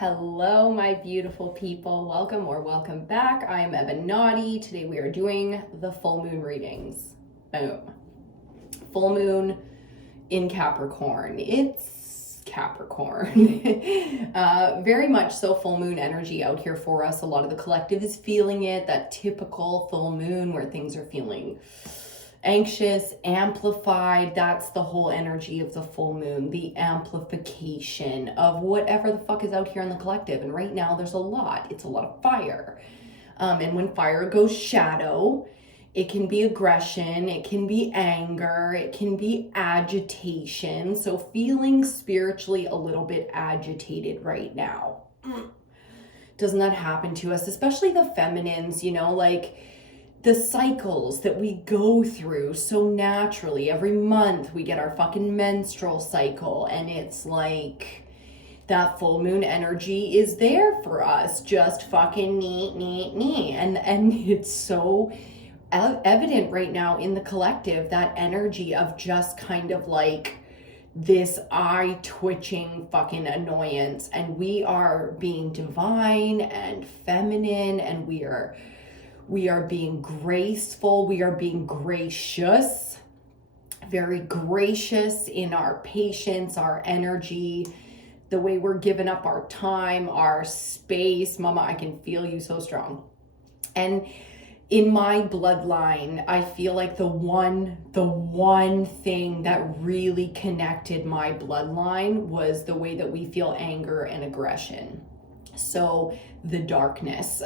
Hello, my beautiful people. Welcome back. I am Ebonati. Today we are doing the full moon readings. Boom. Full moon in Capricorn. It's Capricorn. Very much so full moon energy out here for us. A lot of the collective is feeling it, that typical full moon where things are feeling anxious, amplified. That's the whole energy of the full moon, the amplification of whatever the fuck is out here in the collective. And right now there's a lot. It's a lot of fire. And when fire goes shadow, it can be aggression, it can be anger, it can be agitation. So feeling spiritually a little bit agitated right now. Doesn't that happen to us? Especially the feminines, like the cycles that we go through so naturally. Every month we get our fucking menstrual cycle, and it's like that full moon energy is there for us, just fucking neat. And it's so evident right now in the collective, that energy of just kind of like this eye twitching fucking annoyance. And we are being divine and feminine, and we are being graceful, we are being gracious, very gracious in our patience, our energy, the way we're giving up our time, our space. Mama, I can feel you so strong. And in my bloodline, I feel like the one thing that really connected my bloodline was the way that we feel anger and aggression. So the darkness,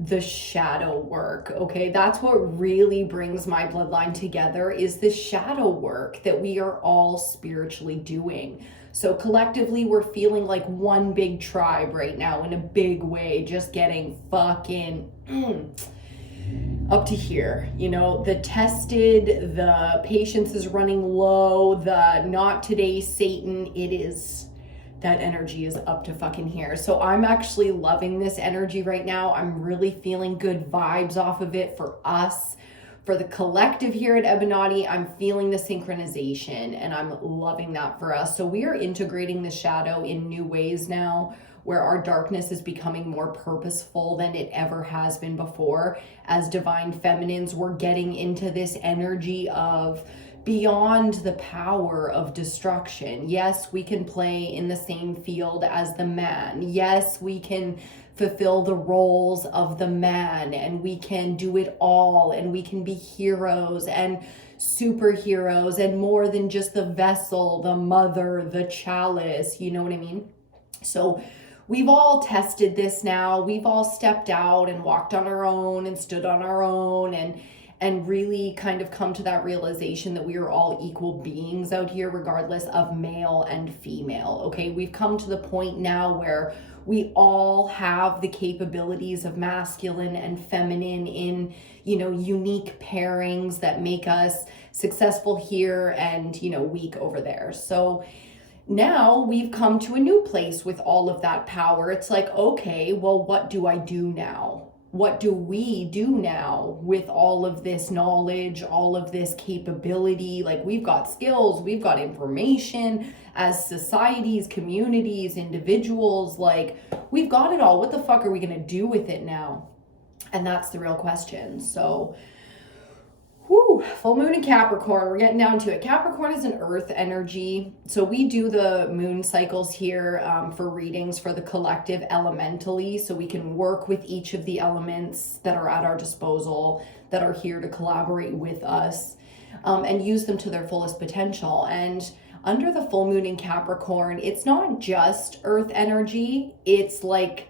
the shadow work, okay? That's what really brings my bloodline together, is the shadow work that we are all spiritually doing. So collectively, we're feeling like one big tribe right now in a big way, just getting fucking up to here. The tested, the patience is running low, the not today Satan, that energy is up to fucking here. So I'm actually loving this energy right now. I'm really feeling good vibes off of it for us, for the collective here at Ebonati. I'm feeling the synchronization, and I'm loving that for us. So we are integrating the shadow in new ways now, where our darkness is becoming more purposeful than it ever has been before. As divine feminines, we're getting into this energy of beyond the power of destruction. Yes, we can play in the same field as the man. Yes, we can fulfill the roles of the man, and we can do it all, and we can be heroes and superheroes, and more than just the vessel, the mother, the chalice, you know what I mean? So we've all tested this now. We've all stepped out and walked on our own and stood on our own, and really kind of come to that realization that we are all equal beings out here, regardless of male and female, okay? We've come to the point now where we all have the capabilities of masculine and feminine in, unique pairings that make us successful here and, weak over there. So now we've come to a new place with all of that power. It's like, okay, well, what do I do now? What do we do now with all of this knowledge, all of this capability? Like, we've got skills, we've got information as societies, communities, individuals, like we've got it all. What the fuck are we gonna do with it now? And that's the real question. So, full moon in Capricorn, we're getting down to it. Capricorn is an earth energy. So we do the moon cycles here for readings for the collective elementally. So we can work with each of the elements that are at our disposal, that are here to collaborate with us, and use them to their fullest potential. And under the full moon in Capricorn, it's not just earth energy. It's like,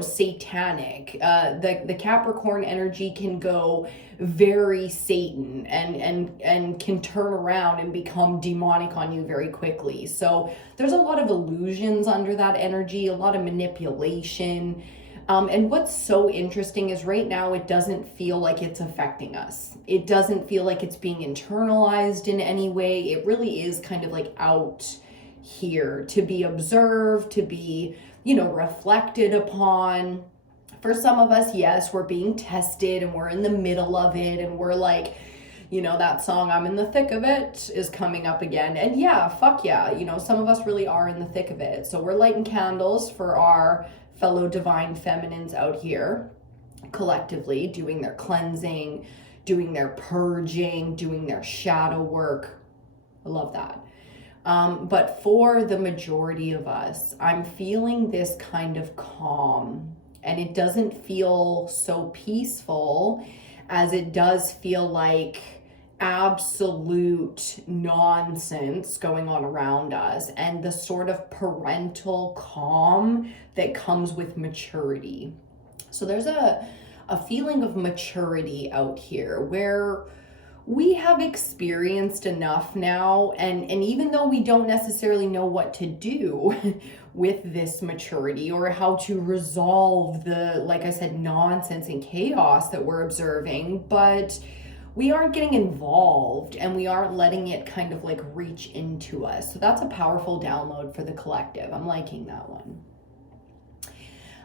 satanic. The Capricorn energy can go very Satan and can turn around and become demonic on you very quickly. So there's a lot of illusions under that energy, a lot of manipulation. And what's so interesting is right now it doesn't feel like it's affecting us. It doesn't feel like it's being internalized in any way. It really is kind of like out here to be observed, to be reflected upon. For some of us, yes, we're being tested and we're in the middle of it, and we're like, That song, I'm in the thick of it, is coming up again. And yeah, fuck yeah, some of us really are in the thick of it. So we're lighting candles for our fellow divine feminines out here, collectively, doing their cleansing, doing their purging, doing their shadow work. I love that. But for the majority of us, I'm feeling this kind of calm, and it doesn't feel so peaceful as it does feel like absolute nonsense going on around us, and the sort of parental calm that comes with maturity. So there's a feeling of maturity out here where we have experienced enough now, and even though we don't necessarily know what to do with this maturity or how to resolve the, like I said, nonsense and chaos that we're observing, but we aren't getting involved and we aren't letting it kind of like reach into us. So that's a powerful download for the collective. I'm liking that one.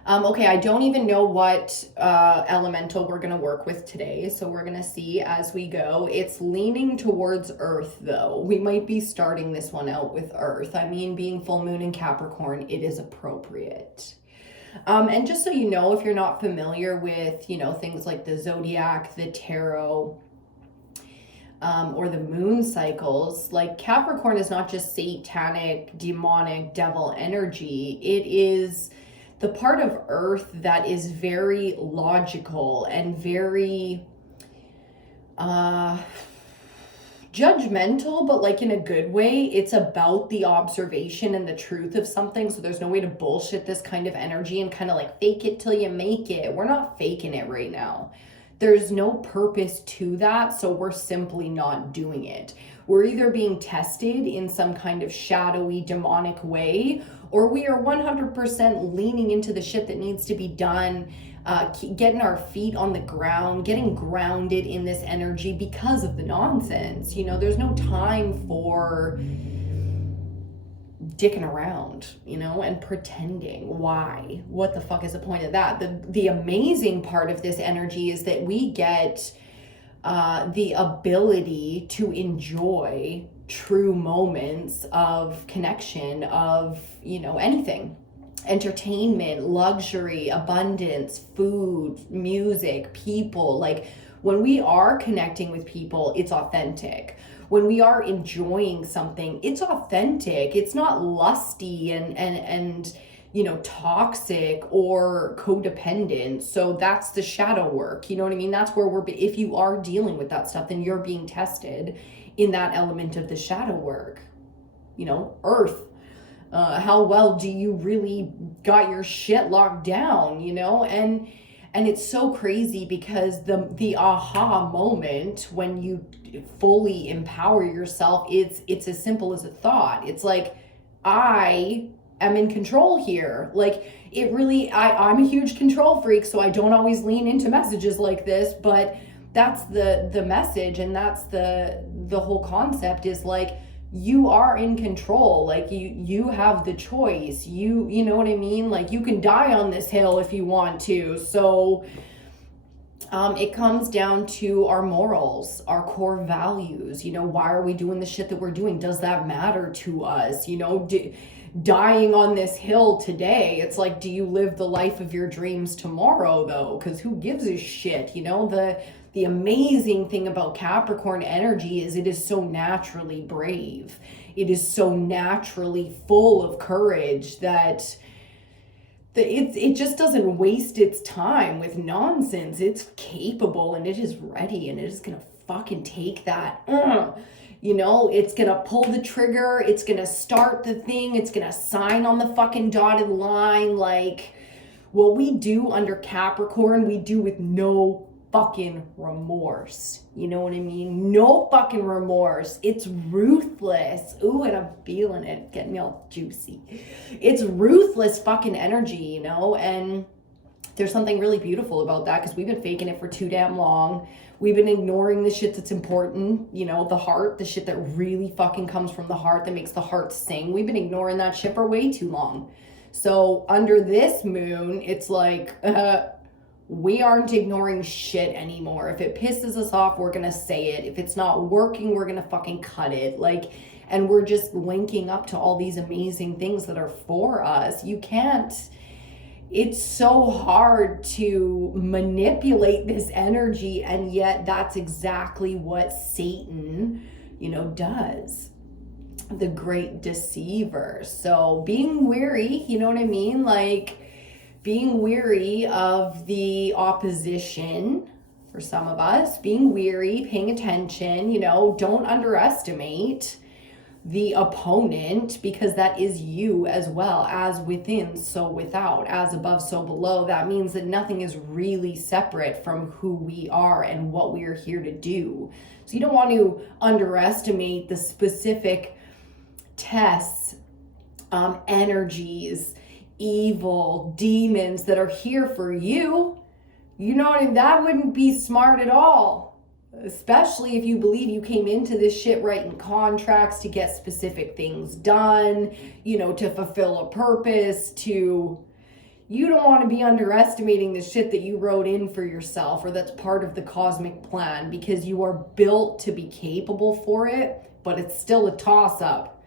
Okay, I don't even know what elemental we're going to work with today, so we're going to see as we go. It's leaning towards Earth, though. We might be starting this one out with Earth. I mean, being full moon in Capricorn, it is appropriate. And just so you know, if you're not familiar with, things like the zodiac, the tarot, or the moon cycles, like Capricorn is not just satanic, demonic, devil energy. It is the part of Earth that is very logical and very judgmental, but like in a good way. It's about the observation and the truth of something. So there's no way to bullshit this kind of energy and kind of like fake it till you make it. We're not faking it right now. There's no purpose to that, so we're simply not doing it. We're either being tested in some kind of shadowy, demonic way, or we are 100% leaning into the shit that needs to be done, getting our feet on the ground, getting grounded in this energy because of the nonsense. There's no time for dicking around, and pretending. Why? What the fuck is the point of that? The amazing part of this energy is that we get the ability to enjoy true moments of connection, of, anything. Entertainment, luxury, abundance, food, music, people. Like when we are connecting with people, it's authentic. When we are enjoying something, it's authentic. It's not lusty and toxic or codependent. So that's the shadow work. You know what I mean? That's where if you are dealing with that stuff, then you're being tested in that element of the shadow work. Earth. How well do you really got your shit locked down, and it's so crazy because the aha moment when you fully empower yourself, it's as simple as a thought. It's like, I am in control here. Like it really, I'm a huge control freak, so I don't always lean into messages like this, but that's the message, and that's the whole concept is like, you are in control. Like you have the choice. You know what I mean? Like you can die on this hill if you want to. So it comes down to our morals, our core values. Why are we doing the shit that we're doing? Does that matter to us? Dying on this hill today, it's like, do you live the life of your dreams tomorrow though? Because who gives a shit? The amazing thing about Capricorn energy is it is so naturally brave. It is so naturally full of courage that it just doesn't waste its time with nonsense. It's capable and it is ready, and it is gonna fucking take that. It's gonna pull the trigger. It's gonna start the thing. It's gonna sign on the fucking dotted line. Like what we do under Capricorn, we do with no fucking remorse. You know what I mean? No fucking remorse. It's ruthless. Ooh, and I'm feeling it. Getting me all juicy. It's ruthless fucking energy, and there's something really beautiful about that because we've been faking it for too damn long. We've been ignoring the shit that's important, the heart, the shit that really fucking comes from the heart that makes the heart sing. We've been ignoring that shit for way too long. So under this moon, it's like, We aren't ignoring shit anymore. If it pisses us off, we're gonna say it. If it's not working, we're gonna fucking cut it. Like, and we're just linking up to all these amazing things that are for us. You can't, it's so hard to manipulate this energy, and yet that's exactly what Satan, does. The great deceiver. So being weary, you know what I mean? Like, being weary of the opposition for some of us, being weary, paying attention, don't underestimate the opponent, because that is you as well. As within, so without, as above, so below. That means that nothing is really separate from who we are and what we are here to do. So you don't want to underestimate the specific tests, energies, evil, demons that are here for you. You know what I mean? That wouldn't be smart at all. Especially if you believe you came into this shit writing contracts to get specific things done, to fulfill a purpose, you don't want to be underestimating the shit that you wrote in for yourself, or that's part of the cosmic plan, because you are built to be capable for it, but it's still a toss-up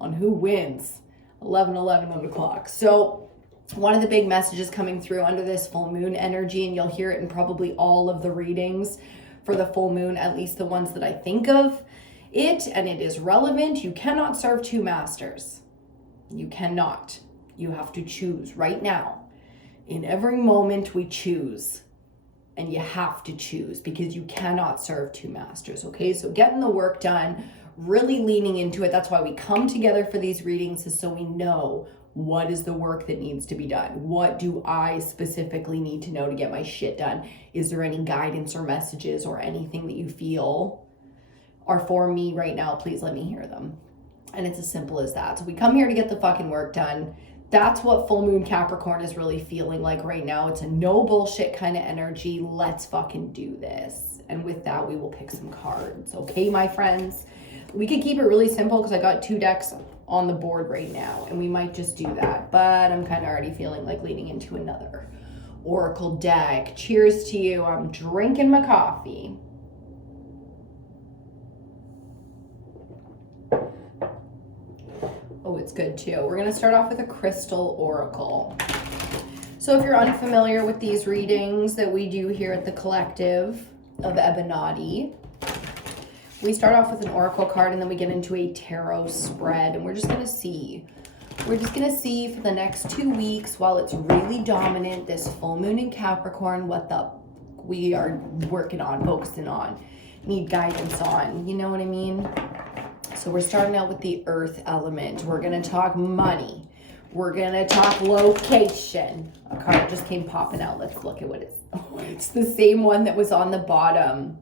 on who wins. 11:11 on the clock. So one of the big messages coming through under this full moon energy, and you'll hear it in probably all of the readings for the full moon, at least the ones that I think of it, and it is relevant. You cannot serve two masters. You cannot. You have to choose right now. In every moment we choose, and you have to choose, because you cannot serve two masters, okay? So getting the work done, really leaning into it. That's why we come together for these readings, is so we know what is the work that needs to be done. What do I specifically need to know to get my shit done? Is there any guidance or messages or anything that you feel are for me right now? Please let me hear them. And it's as simple as that. So we come here to get the fucking work done. That's what full moon Capricorn is really feeling like right now. It's a no bullshit kind of energy. Let's fucking do this. And with that, we will pick some cards. Okay, my friends? We could keep it really simple, because I got 2 decks on the board right now, and we might just do that, but I'm kind of already feeling like leaning into another oracle deck. Cheers to you. I'm drinking my coffee. Oh, it's good too. We're going to start off with a crystal oracle. So if you're unfamiliar with these readings that we do here at the Collective of Ebonati, we start off with an oracle card, and then we get into a tarot spread, and we're just going to see. We're just going to see for the next 2 weeks, while it's really dominant, this full moon in Capricorn, what we are working on, focusing on, need guidance on. You know what I mean? So we're starting out with the earth element. We're going to talk money. We're going to talk location. A card just came popping out. Let's look at what it is. Oh, it's the same one that was on the bottom.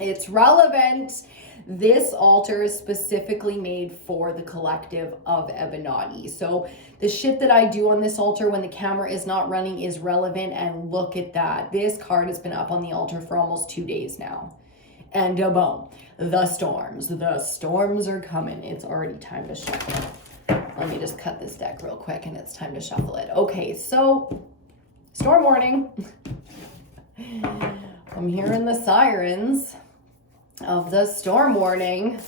It's relevant. This altar is specifically made for the Collective of Ebonati. So the shit that I do on this altar when the camera is not running is relevant, and look at that. This card has been up on the altar for almost 2 days now. And boom, the storms are coming. It's already time to shuffle. Let me just cut this deck real quick, and it's time to shuffle it. Okay, so storm warning. I'm hearing the sirens of the storm warning.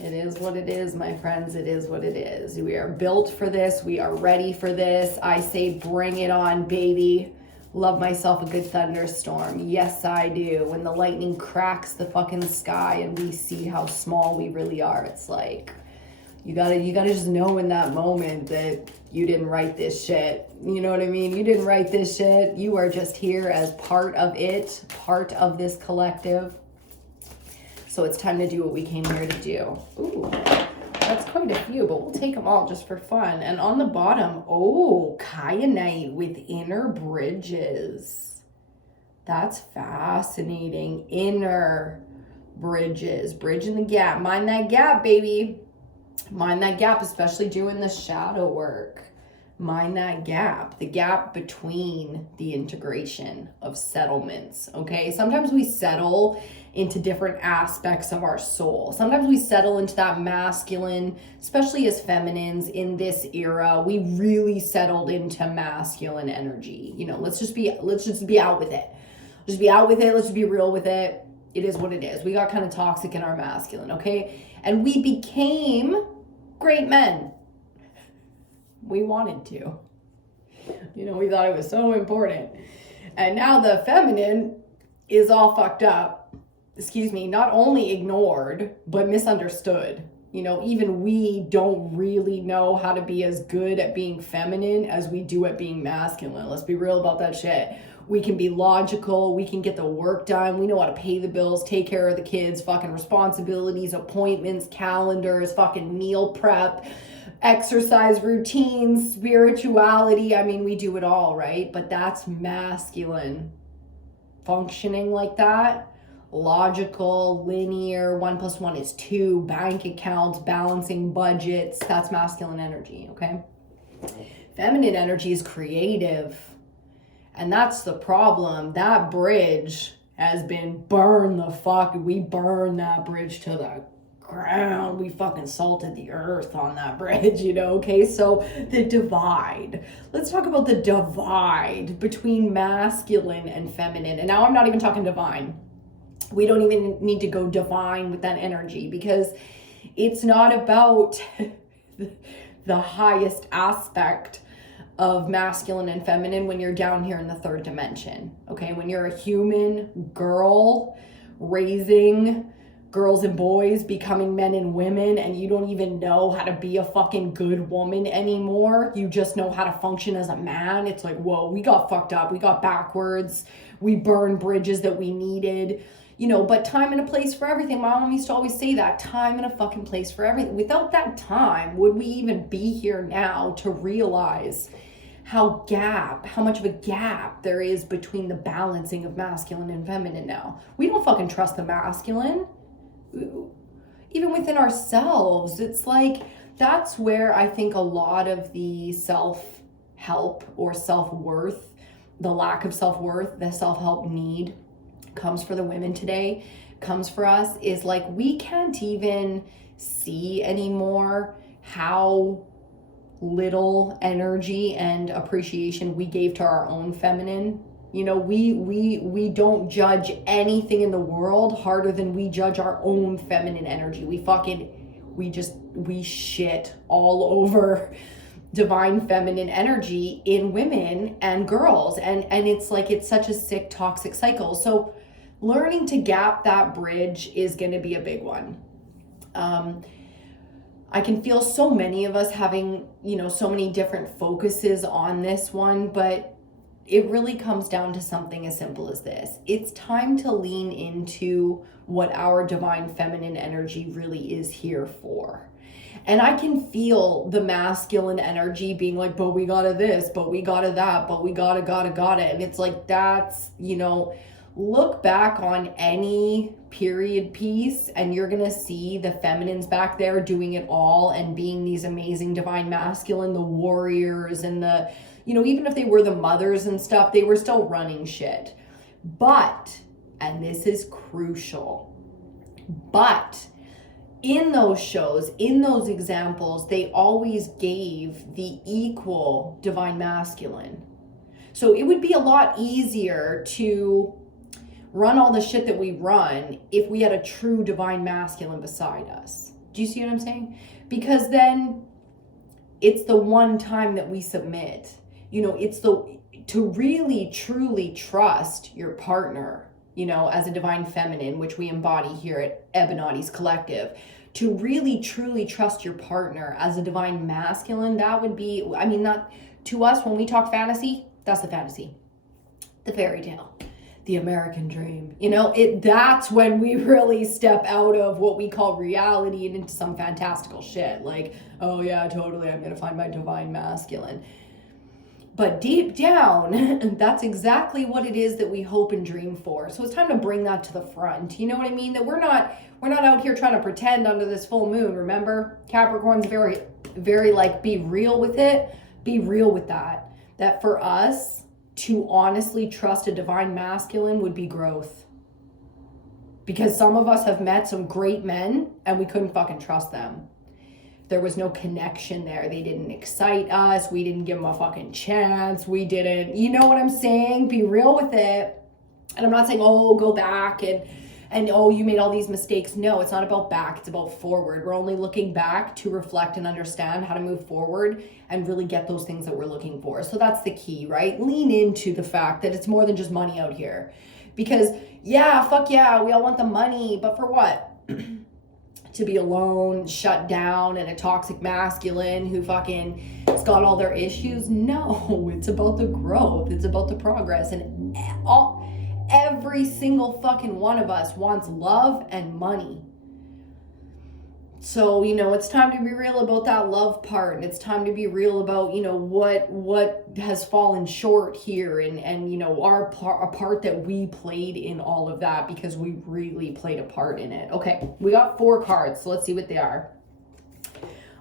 It is what it is, my friends. It is what it is. We are built for this. We are ready for this. I say bring it on, baby. Love myself a good thunderstorm. Yes, I do. When the lightning cracks the fucking sky and we see how small we really are, it's like, you gotta just know in that moment that you didn't write this shit. You know what I mean? You didn't write this shit. You are just here as part of it, part of this collective. So it's time to do what we came here to do. Ooh, that's quite a few, but we'll take them all just for fun. And on the bottom, oh, kyanite with inner bridges. That's fascinating. Inner bridges, bridging the gap. Mind that gap, baby. Mind that gap, especially doing the shadow work. mind that gap, the gap between the integration of settlements, okay? Sometimes we settle into different aspects of our soul. Sometimes we settle into that masculine, especially as feminines in this era. We really settled into masculine energy. You know, let's just be out with it. Just be out with it. Let's just be real with it. It is what it is. We got kind of toxic in our masculine, okay? And we became great men. We wanted to. You know, we thought it was so important. And now the feminine is all fucked up. Not only ignored, but misunderstood. You know, even we don't really know how to be as good at being feminine as we do at being masculine. Let's be real about that shit. We can be logical. We can get the work done. We know how to pay the bills, take care of the kids, fucking responsibilities, appointments, calendars, fucking meal prep, exercise routines, spirituality. I mean, we do it all, right? But that's masculine. Functioning like that, logical, linear, 1 + 1 is 2, bank accounts, balancing budgets, that's masculine energy, okay? Feminine energy is creative. And that's the problem. That bridge has been burned the fuck. We burned that bridge to the ground. We fucking salted the earth on that bridge, you know, okay? So the divide. Let's talk about the divide between masculine and feminine. And now I'm not even talking divine. We don't even need to go divine with that energy, because it's not about the highest aspect of masculine and feminine when you're down here in the third dimension, okay? When you're a human girl raising girls and boys, becoming men and women, and you don't even know how to be a fucking good woman anymore. You just know how to function as a man. It's like, whoa, we got fucked up. We got backwards. We burned bridges that we needed. You know, but time and a place for everything. My mom used to always say that, time and a fucking place for everything. Without that time, would we even be here now to realize how much of a gap there is between the balancing of masculine and feminine now? We don't fucking trust the masculine. Even within ourselves, it's like, that's where I think a lot of the self-help or self-worth, the lack of self-worth, the self-help need comes for the women today, comes for us, is like, we can't even see anymore how little energy and appreciation we gave to our own feminine. You know, we don't judge anything in the world harder than we judge our own feminine energy. We shit all over divine feminine energy in women and girls. And it's like, it's such a sick, toxic cycle. So learning to gap that bridge is going to be a big one. I can feel so many of us having, you know, so many different focuses on this one, but it really comes down to something as simple as this. It's time to lean into what our divine feminine energy really is here for. And I can feel the masculine energy being like, but we gotta this, but we gotta that, but we gotta. And it's like, that's, you know, look back on any period piece and you're gonna see the feminines back there doing it all and being these amazing divine masculine, the warriors and the, you know, even if they were the mothers and stuff, they were still running shit. But, and this is crucial, but in those shows, in those examples, they always gave the equal divine masculine. So it would be a lot easier to run all the shit that we run if we had a true divine masculine beside us. Do you see what I'm saying? Because then it's the one time that we submit. You know, it's to really truly trust your partner, you know, as a divine feminine, which we embody here at Ebonaughty's Collective. To really truly trust your partner as a divine masculine, that would be, I mean, not to us, when we talk fantasy, that's the fantasy, the fairy tale, the American dream. You know, that's when we really step out of what we call reality and into some fantastical shit. Like, oh yeah, totally, I'm gonna find my divine masculine. But deep down, that's exactly what it is that we hope and dream for. So it's time to bring that to the front. You know what I mean? That we're not out here trying to pretend under this full moon. Remember, Capricorn's very, very like, be real with it. Be real with that. That for us to honestly trust a divine masculine would be growth. Because some of us have met some great men and we couldn't fucking trust them. There was no connection there. They didn't excite us. We didn't give them a fucking chance. We didn't, you know what I'm saying? Be real with it. And I'm not saying, oh, go back and oh, you made all these mistakes. No, it's not about back. It's about forward. We're only looking back to reflect and understand how to move forward and really get those things that we're looking for. So that's the key, right? Lean into the fact that it's more than just money out here. Because yeah, fuck yeah, we all want the money, but for what? To be alone, shut down, and a toxic masculine who fucking has got all their issues? No, it's about the growth. It's about the progress. And every single fucking one of us wants love and money. So, you know, it's time to be real about that love part. And it's time to be real about, you know, what has fallen short here and you know, a part that we played in all of that, because we really played a part in it. Okay, we got 4 cards, so let's see what they are.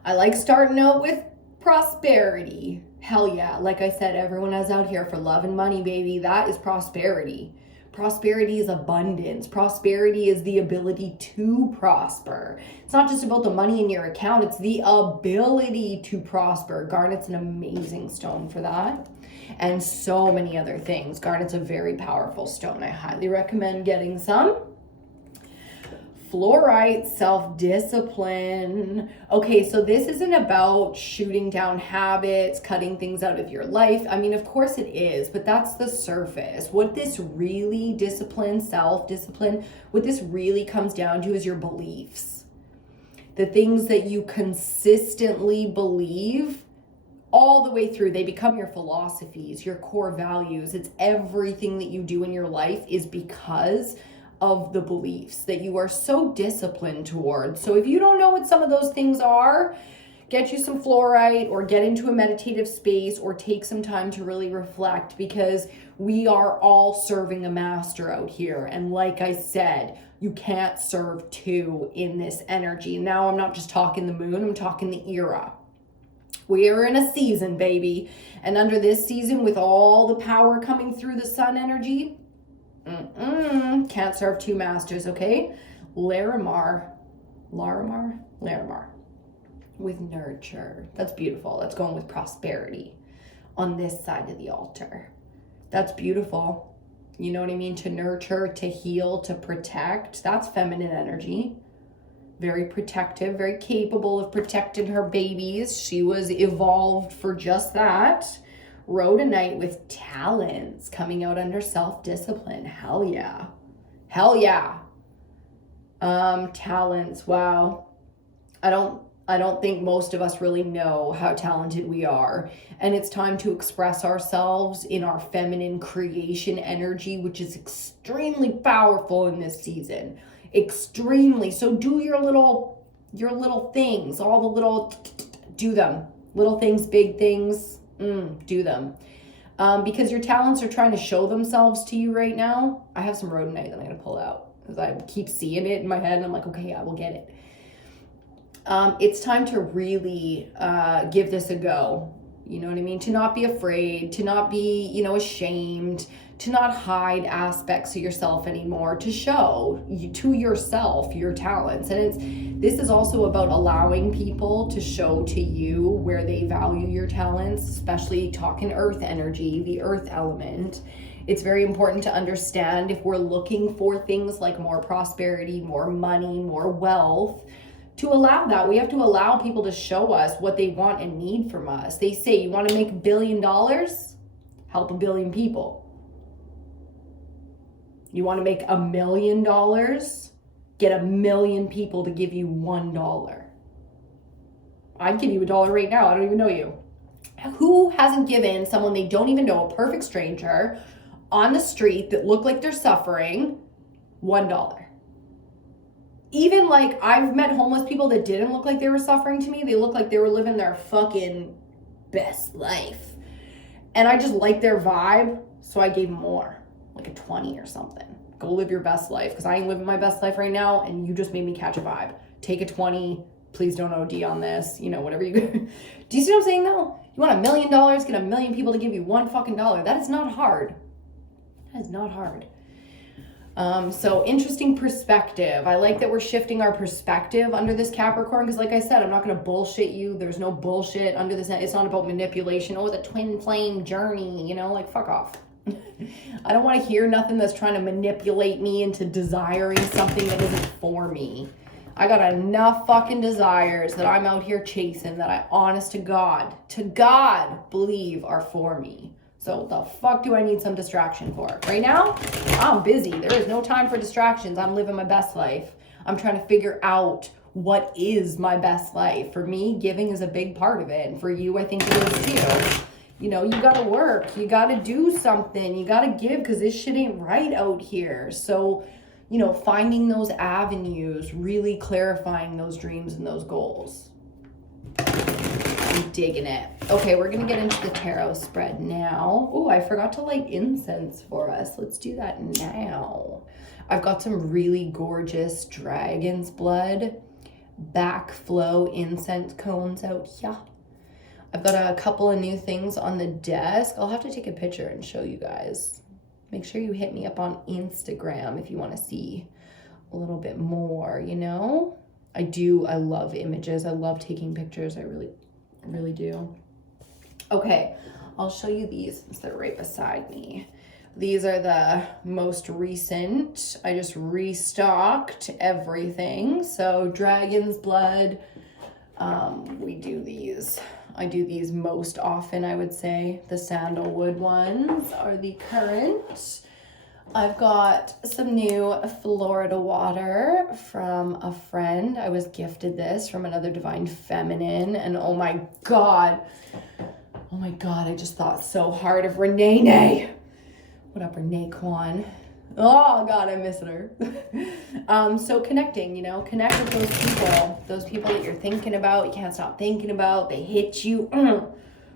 I like starting out with prosperity. Hell yeah. Like I said, everyone is out here for love and money, baby. That is prosperity. Prosperity is abundance. Prosperity is the ability to prosper. It's not just about the money in your account. It's the ability to prosper. Garnet's an amazing stone for that. And so many other things. Garnet's a very powerful stone. I highly recommend getting some. Fluorite, self-discipline. Okay, so this isn't about shooting down habits, cutting things out of your life. I mean, of course it is, but that's the surface. What this really, discipline, self-discipline, what this really comes down to is your beliefs. The things that you consistently believe all the way through, they become your philosophies, your core values. It's everything that you do in your life is because of the beliefs that you are so disciplined towards. So if you don't know what some of those things are, get you some fluorite or get into a meditative space or take some time to really reflect, because we are all serving a master out here. And like I said, you can't serve 2 in this energy. Now I'm not just talking the moon, I'm talking the era. We are in a season, baby. And under this season, with all the power coming through the sun energy, can't serve 2 masters, okay? Larimar with nurture. That's beautiful. That's going with prosperity on this side of the altar. That's beautiful. You know what I mean? To nurture, to heal, to protect. That's feminine energy. Very protective, very capable of protecting her babies. She was evolved for just that. Rhodonite with talents coming out under self-discipline. Hell yeah. Hell yeah. Talents. Wow. I don't think most of us really know how talented we are. And it's time to express ourselves in our feminine creation energy, which is extremely powerful in this season. Extremely. So do your little things, all the little, do them. Little things, big things. Do them. Because your talents are trying to show themselves to you right now. I have some rhodonite that I'm going to pull out because I keep seeing it in my head and I'm like, okay, I will get it. It's time to really give this a go. You know what I mean? To not be afraid, to not be, ashamed, to not hide aspects of yourself anymore, to show to yourself your talents. And this is also about allowing people to show to you where they value your talents, especially talking earth energy, the earth element. It's very important to understand if we're looking for things like more prosperity, more money, more wealth, to allow that. We have to allow people to show us what they want and need from us. They say, you want to make $1 billion? Help 1 billion people. You want to make $1 million? Get 1 million people to give you $1. I'd give you $1 right now. I don't even know you. Who hasn't given someone they don't even know, a perfect stranger, on the street that look like they're suffering, $1? Even like I've met homeless people that didn't look like they were suffering to me. They looked like they were living their fucking best life. And I just liked their vibe, so I gave more, like a 20 or something. Go live your best life, because I ain't living my best life right now, and you just made me catch a vibe. Take a 20, please don't OD on this, whatever you do. You see what I'm saying though? You want $1 million, get 1 million people to give you $1 fucking dollar. That is not hard. That is not hard. So interesting perspective. I like that we're shifting our perspective under this Capricorn, because like I said, I'm not going to bullshit you. There's no bullshit under this. It's not about manipulation. Oh, the twin flame journey, you know, like fuck off. I don't want to hear nothing that's trying to manipulate me into desiring something that isn't for me. I got enough fucking desires that I'm out here chasing that I honest to God believe are for me. So the fuck do I need some distraction for? Right now, I'm busy. There is no time for distractions. I'm living my best life. I'm trying to figure out what is my best life. For me, giving is a big part of it. And for you, I think it is too. You know, you gotta work. You gotta do something. You gotta give, because this shit ain't right out here. So, you know, finding those avenues, really clarifying those dreams and those goals. I'm digging it. Okay, we're gonna get into the tarot spread now. Oh, I forgot to light incense for us. Let's do that now. I've got some really gorgeous dragon's blood backflow incense cones out here. I've got a couple of new things on the desk. I'll have to take a picture and show you guys. Make sure you hit me up on Instagram if you want to see a little bit more, you know? I love images. I love taking pictures. I really do. Okay, I'll show you these since they're right beside me. These are the most recent. I just restocked everything. So dragon's blood, we do these. I do these most often, I would say. The sandalwood ones are the current. I've got some new Florida water from a friend. I was gifted this from another Divine Feminine, and oh my God, I just thought so hard of Renee. What up, Renee Kwan? Oh God, I'm missing her. So connecting, you know, connect with those people that you're thinking about, you can't stop thinking about, they hit you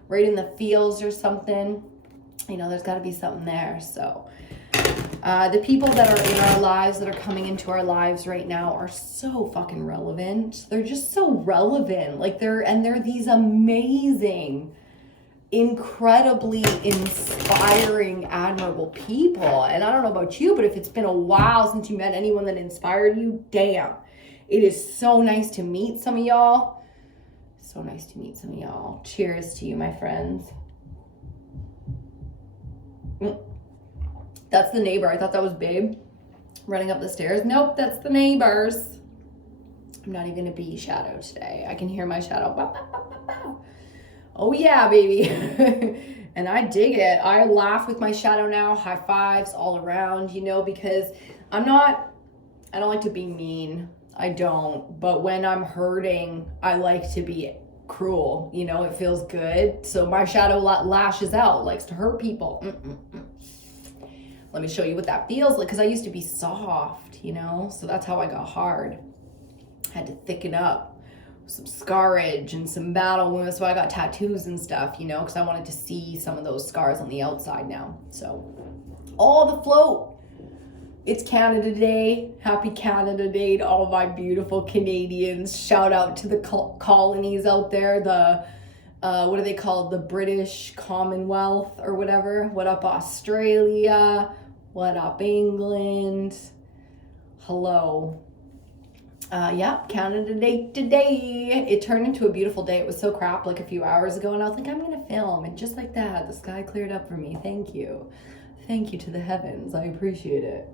right in the feels or something. You know, there's gotta be something there. So the people that are in our lives, that are coming into our lives right now, are so fucking relevant. They're just so relevant. Like they're these amazing, incredibly inspiring, admirable people. And I don't know about you, but if it's been a while since you met anyone that inspired you, damn, it is so nice to meet some of y'all. So nice to meet some of y'all. Cheers to you, my friends. That's the neighbor. I thought that was Babe running up the stairs. Nope, that's the neighbors. I'm not even gonna be shadow today. I can hear my shadow. Bow, bow, bow, bow, bow. Oh yeah, baby. And I dig it. I laugh with my shadow now, high fives all around, you know, because I don't like to be mean. I don't. But when I'm hurting, I like to be cruel, you know, it feels good. So my shadow lashes out, likes to hurt people. Let me show you what that feels like, because I used to be soft, you know, so that's how I got hard. I had to thicken up. Some scarage and some battle wounds, so I got tattoos and stuff, you know, because I wanted to see some of those scars on the outside now. So all the float. It's Canada Day. Happy Canada Day to all my beautiful Canadians. Shout out to the colonies out there, the what are they called, the British Commonwealth or whatever. What up, Australia? What up, England? Hello. Yeah, Canada Day today. It turned into a beautiful day. It was so crap like a few hours ago, and I was like, I'm gonna film, and just like that, the sky cleared up for me. Thank you. Thank you to the heavens. I appreciate it.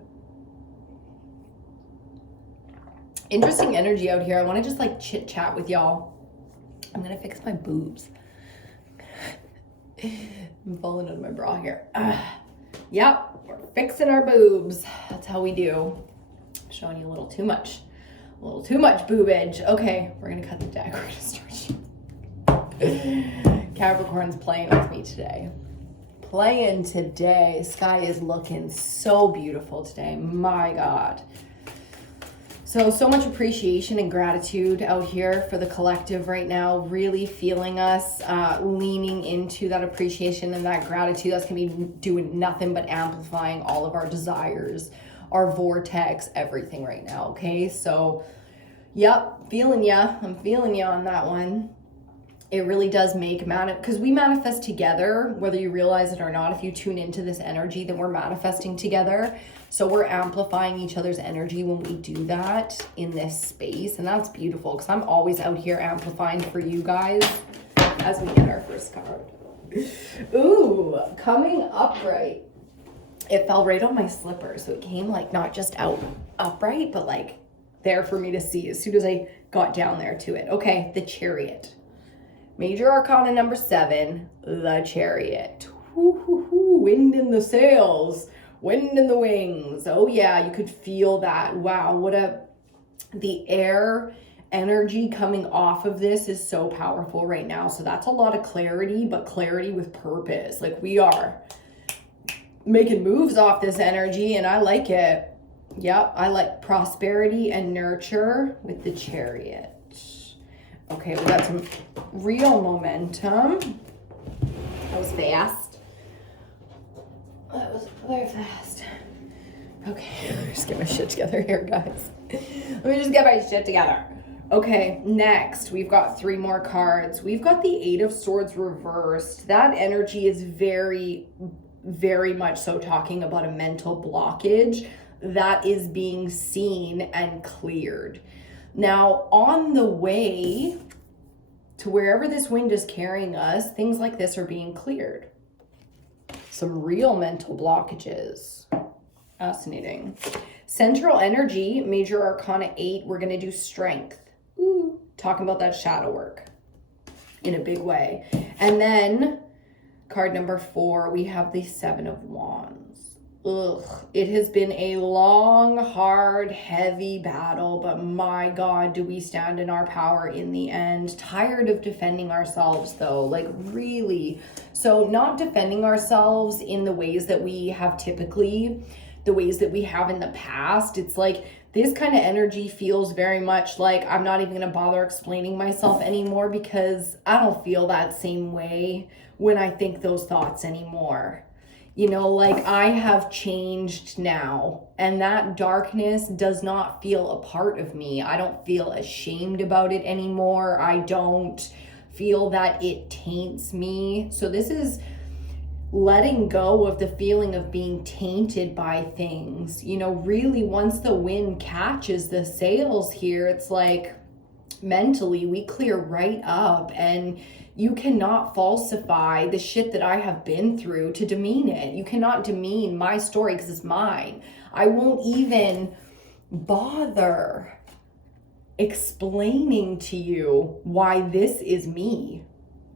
Interesting energy out here. I want to just like chit chat with y'all. I'm gonna fix my boobs. I'm falling out of my bra here. Yep, we're fixing our boobs. That's how we do. I'm showing you a little too much boobage. Okay, we're gonna cut the deck. We're gonna start. Capricorn's playing with me today. Sky is looking so beautiful today. My God. So much appreciation and gratitude out here for the collective right now. Really feeling us, leaning into that appreciation and that gratitude. That's gonna be doing nothing but amplifying all of our desires, our vortex, everything right now, okay? So, yep, feeling ya. I'm feeling ya on that one. It really does make because we manifest together, whether you realize it or not. If you tune into this energy, then we're manifesting together. So we're amplifying each other's energy when we do that in this space. And that's beautiful because I'm always out here amplifying for you guys as we get our first card. Ooh, coming upright. It fell right on my slipper. So it came like not just out upright, but like there for me to see as soon as I got down there to it. Okay, the Chariot. Major Arcana number 7, the Chariot. Woo-hoo-hoo, wind in the sails, wind in the wings. Oh yeah, you could feel that. Wow, the air energy coming off of this is so powerful right now. So that's a lot of clarity, but clarity with purpose. Like we are making moves off this energy and I like it. Yep, I like prosperity and nurture with the Chariot. Okay, we got some real momentum. That was fast. That was very fast. Okay, let me just get my shit together here, guys. Let me just get my shit together. Okay, next, we've got 3 more cards. We've got the 8 of Swords reversed. That energy is very, very much so talking about a mental blockage that is being seen and cleared. Now, on the way to wherever this wind is carrying us, things like this are being cleared. Some real mental blockages. Fascinating. Central energy, Major Arcana 8, we're going to do strength. Ooh, talking about that shadow work in a big way. And then card number 4, we have the 7 of Wands. Ugh, it has been a long, hard, heavy battle, but my God, do we stand in our power in the end. Tired of defending ourselves though, like really. So not defending ourselves in the ways that we have typically, the ways that we have in the past. It's like this kind of energy feels very much like I'm not even gonna bother explaining myself anymore because I don't feel that same way when I think those thoughts anymore. You know, like I have changed now and that darkness does not feel a part of me. I don't feel ashamed about it anymore. I don't feel that it taints me. So this is letting go of the feeling of being tainted by things. You know, really once the wind catches the sails here, it's like mentally we clear right up and you cannot falsify the shit that I have been through to demean it. You cannot demean my story because it's mine. I won't even bother explaining to you why this is me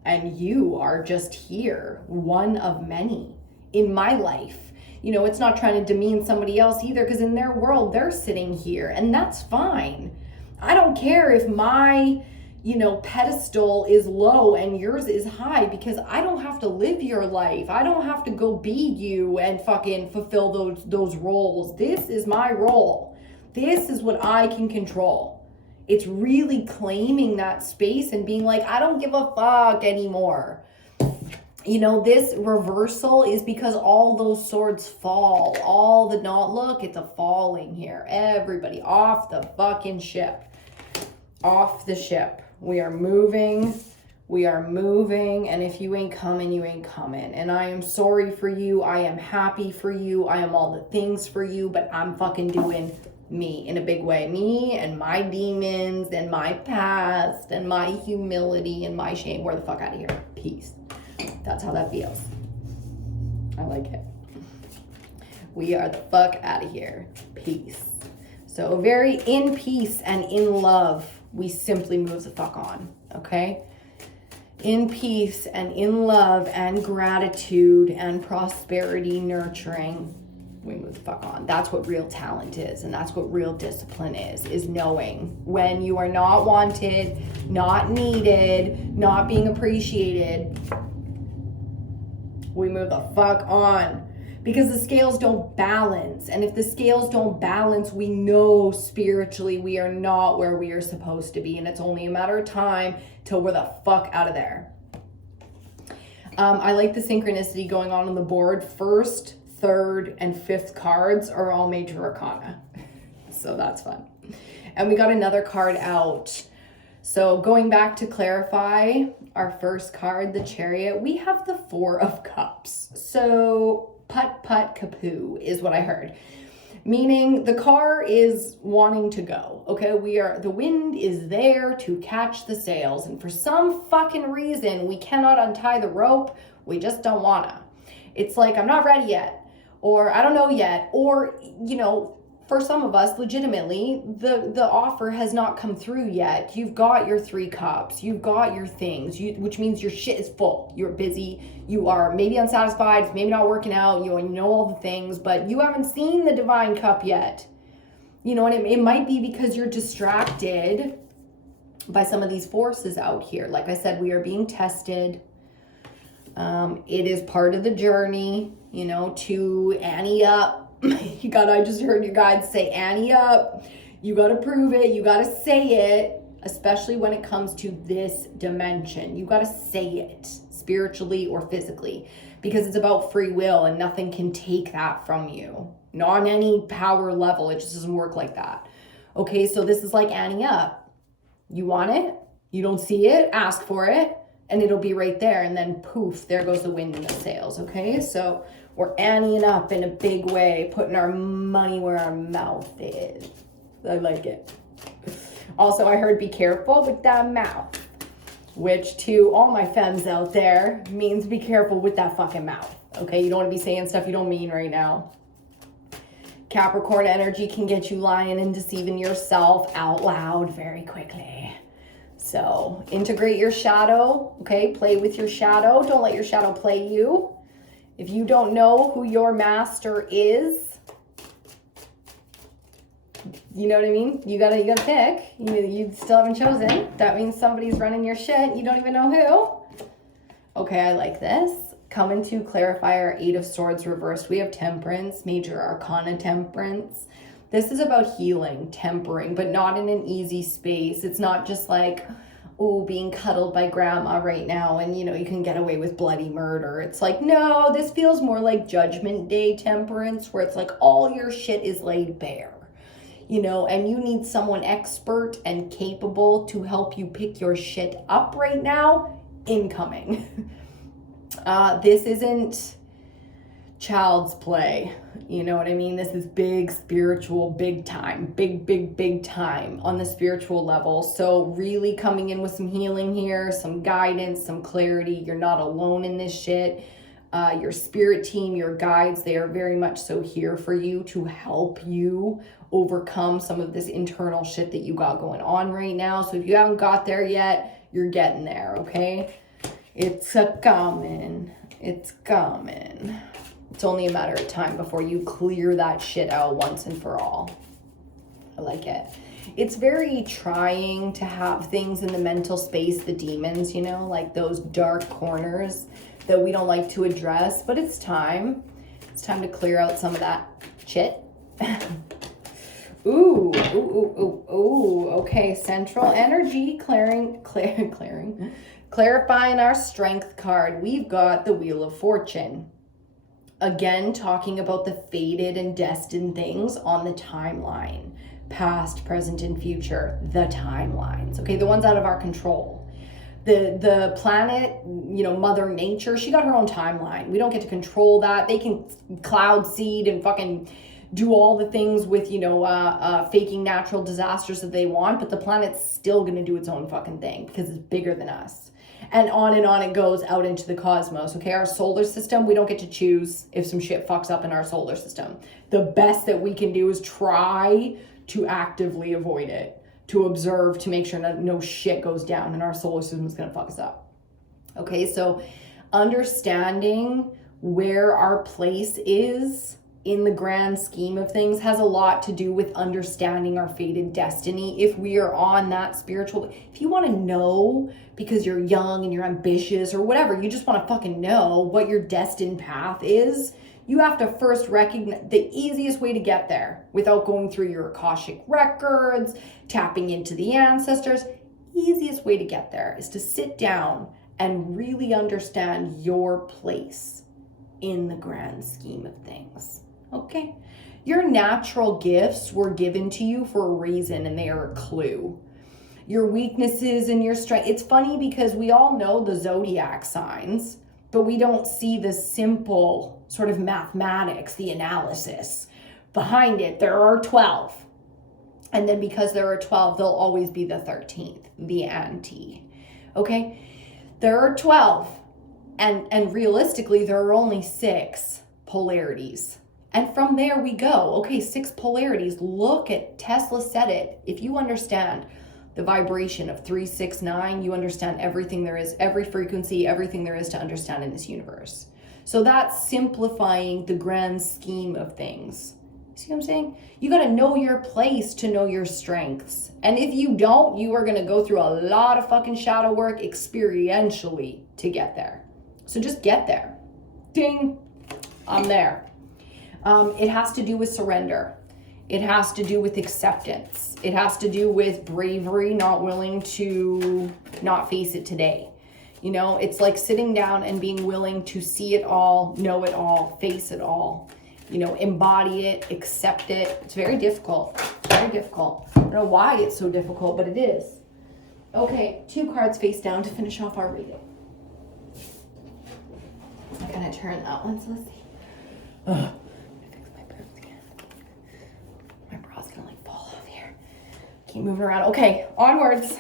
and you are just here, one of many in my life. You know, it's not trying to demean somebody else either because in their world, they're sitting here and that's fine. I don't care if my pedestal is low and yours is high because I don't have to live your life. I don't have to go be you and fucking fulfill those roles. This is my role. This is what I can control. It's really claiming that space and being like, I don't give a fuck anymore. You know, this reversal is because all those swords fall. Look, it's a falling here. Everybody off the fucking ship. Off the ship. We are moving, and if you ain't coming, you ain't coming. And I am sorry for you, I am happy for you, I am all the things for you, but I'm fucking doing me in a big way. Me and my demons and my past and my humility and my shame. We're the fuck out of here. Peace. That's how that feels. I like it. We are the fuck out of here. Peace. So very in peace and in love. We simply move the fuck on, okay? In peace and in love and gratitude and prosperity, nurturing, we move the fuck on. That's what real talent is, and that's what real discipline is knowing when you are not wanted, not needed, not being appreciated. We move the fuck on. Because the scales don't balance. And if the scales don't balance, we know spiritually we are not where we are supposed to be. And it's only a matter of time till we're the fuck out of there. I like the synchronicity going on the board. 1st, 3rd, and 5th cards are all Major Arcana. So that's fun. And we got another card out. So going back to clarify our first card, the Chariot, we have the Four of Cups. So put kapoo is what I heard. Meaning the car is wanting to go. Okay, the wind is there to catch the sails, and for some fucking reason we cannot untie the rope. We just don't wanna. It's like, I'm not ready yet, or I don't know yet, or for some of us, legitimately, the offer has not come through yet. You've got your 3 cups, you've got your things, which means your shit is full. You're busy, you are maybe unsatisfied, it's maybe not working out, you know all the things, but you haven't seen the divine cup yet. And it might be because you're distracted by some of these forces out here. Like I said, we are being tested. It is part of the journey, to ante up. I just heard your guides say, ante up. You got to prove it. You got to say it, especially when it comes to this dimension. You got to say it spiritually or physically, because it's about free will and nothing can take that from you. Not on any power level. It just doesn't work like that. Okay, so this is like ante up. You want it? You don't see it? Ask for it, and it'll be right there. And then poof, there goes the wind in the sails. Okay, so we're anteing up in a big way, putting our money where our mouth is. I like it. Also, I heard be careful with that mouth, which to all my femmes out there means be careful with that fucking mouth. Okay, you don't want to be saying stuff you don't mean right now. Capricorn energy can get you lying and deceiving yourself out loud very quickly. So integrate your shadow, okay? Play with your shadow. Don't let your shadow play you. If you don't know who your master is, you know what I mean? You gotta pick. You still haven't chosen. That means somebody's running your shit. You don't even know who. Okay, I like this. Coming to clarify our 8 of Swords reversed, we have Temperance, Major Arcana Temperance. This is about healing, tempering, but not in an easy space. It's not just like, being cuddled by grandma right now and, you can get away with bloody murder. It's like, no, this feels more like Judgment Day temperance, where it's like all your shit is laid bare, and you need someone expert and capable to help you pick your shit up right now, incoming. This isn't child's play. You know what I mean? This is big spiritual, big time, big time on the spiritual level. So really coming in with some healing here, some guidance, some clarity. You're not alone in this shit. Your spirit team, your guides, they are very much so here for you to help you overcome some of this internal shit that you got going on right now. So if you haven't got there yet, you're getting there, okay? It's coming. It's coming. It's only a matter of time before you clear that shit out once and for all. I like it. It's very trying to have things in the mental space, the demons, like those dark corners that we don't like to address, but it's time. It's time to clear out some of that shit. Ooh, okay. Central energy, clarifying our strength card. We've got the Wheel of Fortune. Again, talking about the fated and destined things on the timeline. Past, present, and future. The timelines. Okay, the ones out of our control. The planet, Mother Nature, she got her own timeline. We don't get to control that. They can cloud seed and fucking do all the things with, faking natural disasters that they want, but the planet's still gonna do its own fucking thing because it's bigger than us. And on it goes out into the cosmos, okay? Our solar system, we don't get to choose if some shit fucks up in our solar system. The best that we can do is try to actively avoid it, to observe, to make sure that no shit goes down and our solar system is gonna fuck us up. Okay, so understanding where our place is in the grand scheme of things has a lot to do with understanding our fated destiny. If we are on that spiritual, if you want to know because you're young and you're ambitious or whatever, you just want to fucking know what your destined path is, you have to first recognize the easiest way to get there without going through your Akashic records, tapping into the ancestors. Easiest way to get there is to sit down and really understand your place in the grand scheme of things. Okay? Your natural gifts were given to you for a reason, and they are a clue. your weaknesses and your strength. It's funny because we all know the zodiac signs, but we don't see the simple sort of mathematics, the analysis behind it. There are 12. And then because there are 12, there'll always be the 13th, the anti. Okay? There are 12. And realistically, there are only 6 polarities. And from there we go. Okay, 6 polarities. Look at, Tesla said it. If you understand the vibration of 369, you understand everything there is, every frequency, everything there is to understand in this universe. So that's simplifying the grand scheme of things. See what I'm saying? You got to know your place to know your strengths. And if you don't, you are going to go through a lot of fucking shadow work experientially to get there. So just get there. Ding. I'm there. It has to do with surrender. It has to do with acceptance. It has to do with bravery, not willing to not face it today. You know, it's like sitting down and being willing to see it all, know it all, face it all. You know, embody it, accept it. It's very difficult. Very difficult. I don't know why it's so difficult, but it is. Okay, 2 cards face down to finish off our reading. I'm gonna turn that one, so let's see. Ugh. Fix my boobs again. My bra's gonna like fall off here. Keep moving around. Okay, onwards.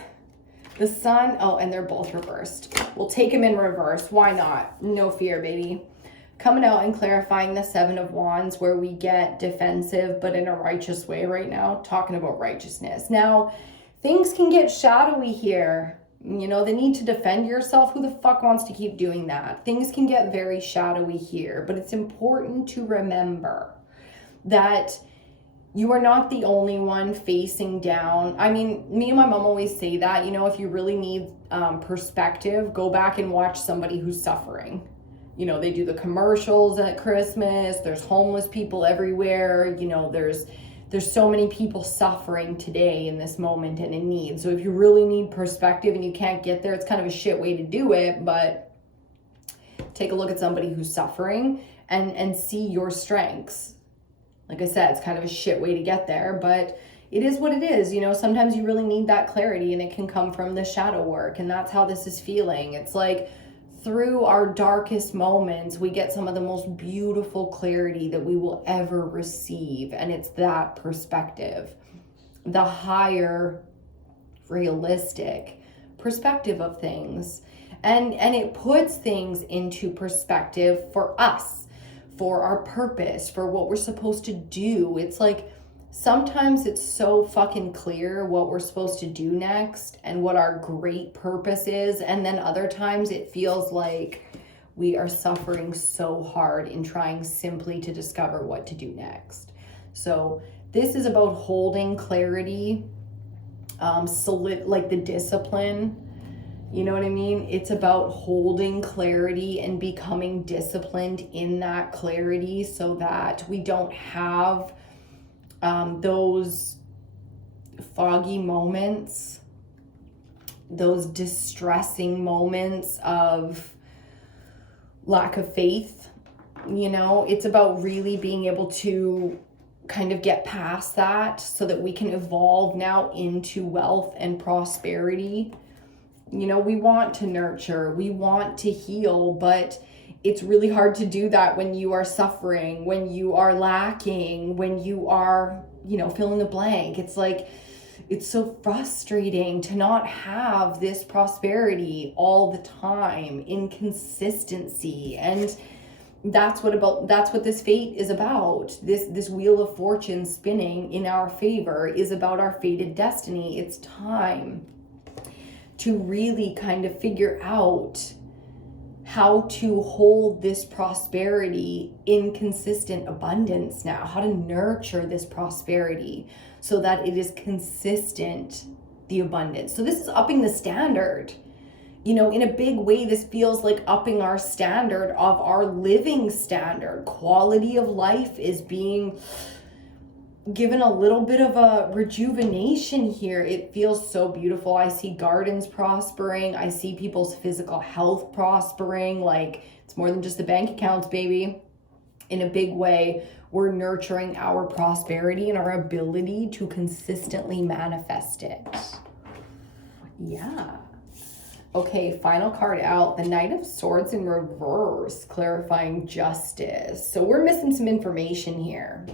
The sun. Oh, and they're both reversed. We'll take them in reverse. Why not? No fear, baby. Coming out and clarifying the 7 of Wands, where we get defensive, but in a righteous way right now. Talking about righteousness. Now, things can get shadowy here. You know, the need to defend yourself. Who the fuck wants to keep doing that? Things can get very shadowy here, but it's important to remember that you are not the only one facing down. I mean, me and my mom always say that, you know, if you really need perspective, go back and watch somebody who's suffering. You know, they do the commercials at Christmas. There's homeless people everywhere. You know, there's so many people suffering today in this moment and in need. So if you really need perspective and you can't get there, it's kind of a shit way to do it, but take a look at somebody who's suffering and see your strengths. Like I said, it's kind of a shit way to get there, but it is what it is. You know, sometimes you really need that clarity and it can come from the shadow work, and that's how this is feeling. It's like through our darkest moments, we get some of the most beautiful clarity that we will ever receive. And it's that perspective, the higher, realistic perspective of things. And it puts things into perspective for us, for our purpose, for what we're supposed to do. It's like, sometimes it's so fucking clear what we're supposed to do next and what our great purpose is. And then other times it feels like we are suffering so hard in trying simply to discover what to do next. So this is about holding clarity, like the discipline. You know what I mean? It's about holding clarity and becoming disciplined in that clarity so that we don't have those foggy moments, those distressing moments of lack of faith. You know, it's about really being able to kind of get past that so that we can evolve now into wealth and prosperity. You know, we want to nurture, we want to heal, but it's really hard to do that when you are suffering, when you are lacking, when you are, you know, fill in the blank. It's like, it's so frustrating to not have this prosperity all the time, inconsistency. And that's what this fate is about. This wheel of fortune spinning in our favor is about our fated destiny. It's time to really kind of figure out how to hold this prosperity in consistent abundance now, how to nurture this prosperity so that it is consistent, the abundance. So this is upping the standard. You know, in a big way, this feels like upping our standard of our living standard. Quality of life is being given a little bit of a rejuvenation here. It feels so beautiful. I see gardens prospering. I see people's physical health prospering. Like, it's more than just the bank accounts, baby. In a big way, we're nurturing our prosperity and our ability to consistently manifest it. Yeah. Okay, final card out. The Knight of Swords in reverse, clarifying justice. So we're missing some information here,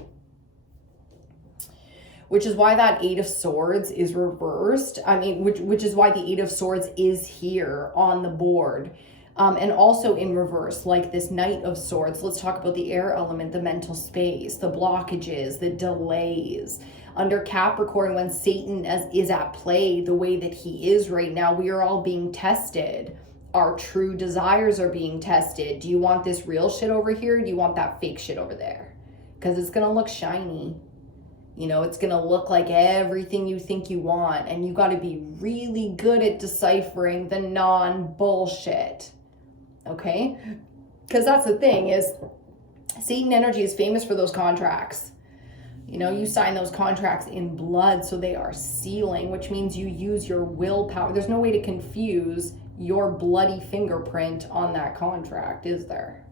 which is why that Eight of Swords is reversed. I mean, which is why the Eight of Swords is here on the board. And also in reverse, like this Knight of Swords. Let's talk about the air element, the mental space, the blockages, the delays. Under Capricorn, when Satan is at play the way that he is right now, we are all being tested. Our true desires are being tested. Do you want this real shit over here? Or do you want that fake shit over there? Because it's going to look shiny. You know, it's going to look like everything you think you want. And you got to be really good at deciphering the non-bullshit. Okay? Because that's the thing is Satan energy is famous for those contracts. You know, you sign those contracts in blood, so they are sealing, which means you use your willpower. There's no way to confuse your bloody fingerprint on that contract, is there?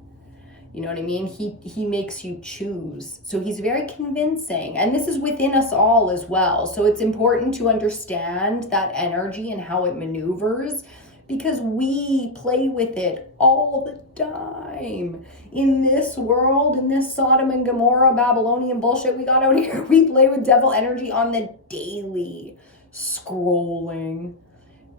You know what I mean? He makes you choose. So he's very convincing. And this is within us all as well. So it's important to understand that energy and how it maneuvers, because we play with it all the time. In this world, in this Sodom and Gomorrah, Babylonian bullshit we got out here, we play with devil energy on the daily. Scrolling,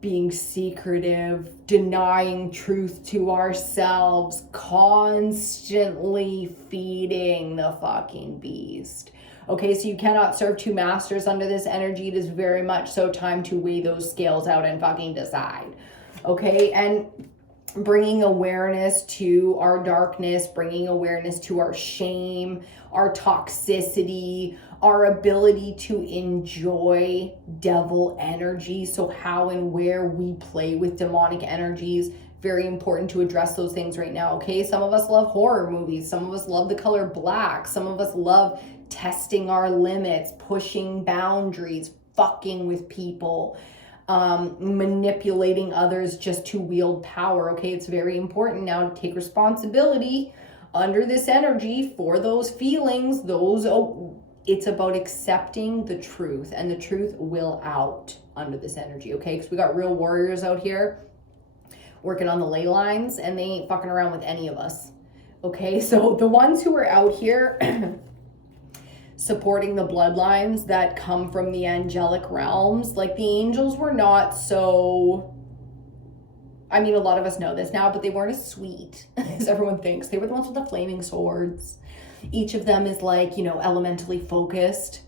being secretive, denying truth to ourselves, constantly feeding the fucking beast. Okay, so you cannot serve two masters under this energy. It is very much so time to weigh those scales out and fucking decide. Okay, and bringing awareness to our darkness, bringing awareness to our shame, our toxicity, our ability to enjoy devil energy. So how and where we play with demonic energies, very important to address those things right now. Okay, some of us love horror movies, some of us love the color black, some of us love testing our limits, pushing boundaries, fucking with people, manipulating others just to wield power. Okay, it's very important now to take responsibility under this energy for those feelings. It's about accepting the truth, and the truth will out under this energy. Okay, because we got real warriors out here working on the ley lines, and they ain't fucking around with any of us. Okay, so the ones who are out here supporting the bloodlines that come from the angelic realms, like the angels were not so, I mean, a lot of us know this now, but they weren't as sweet as everyone thinks. They were the ones with the flaming swords. Each of them is like, you know, elementally focused,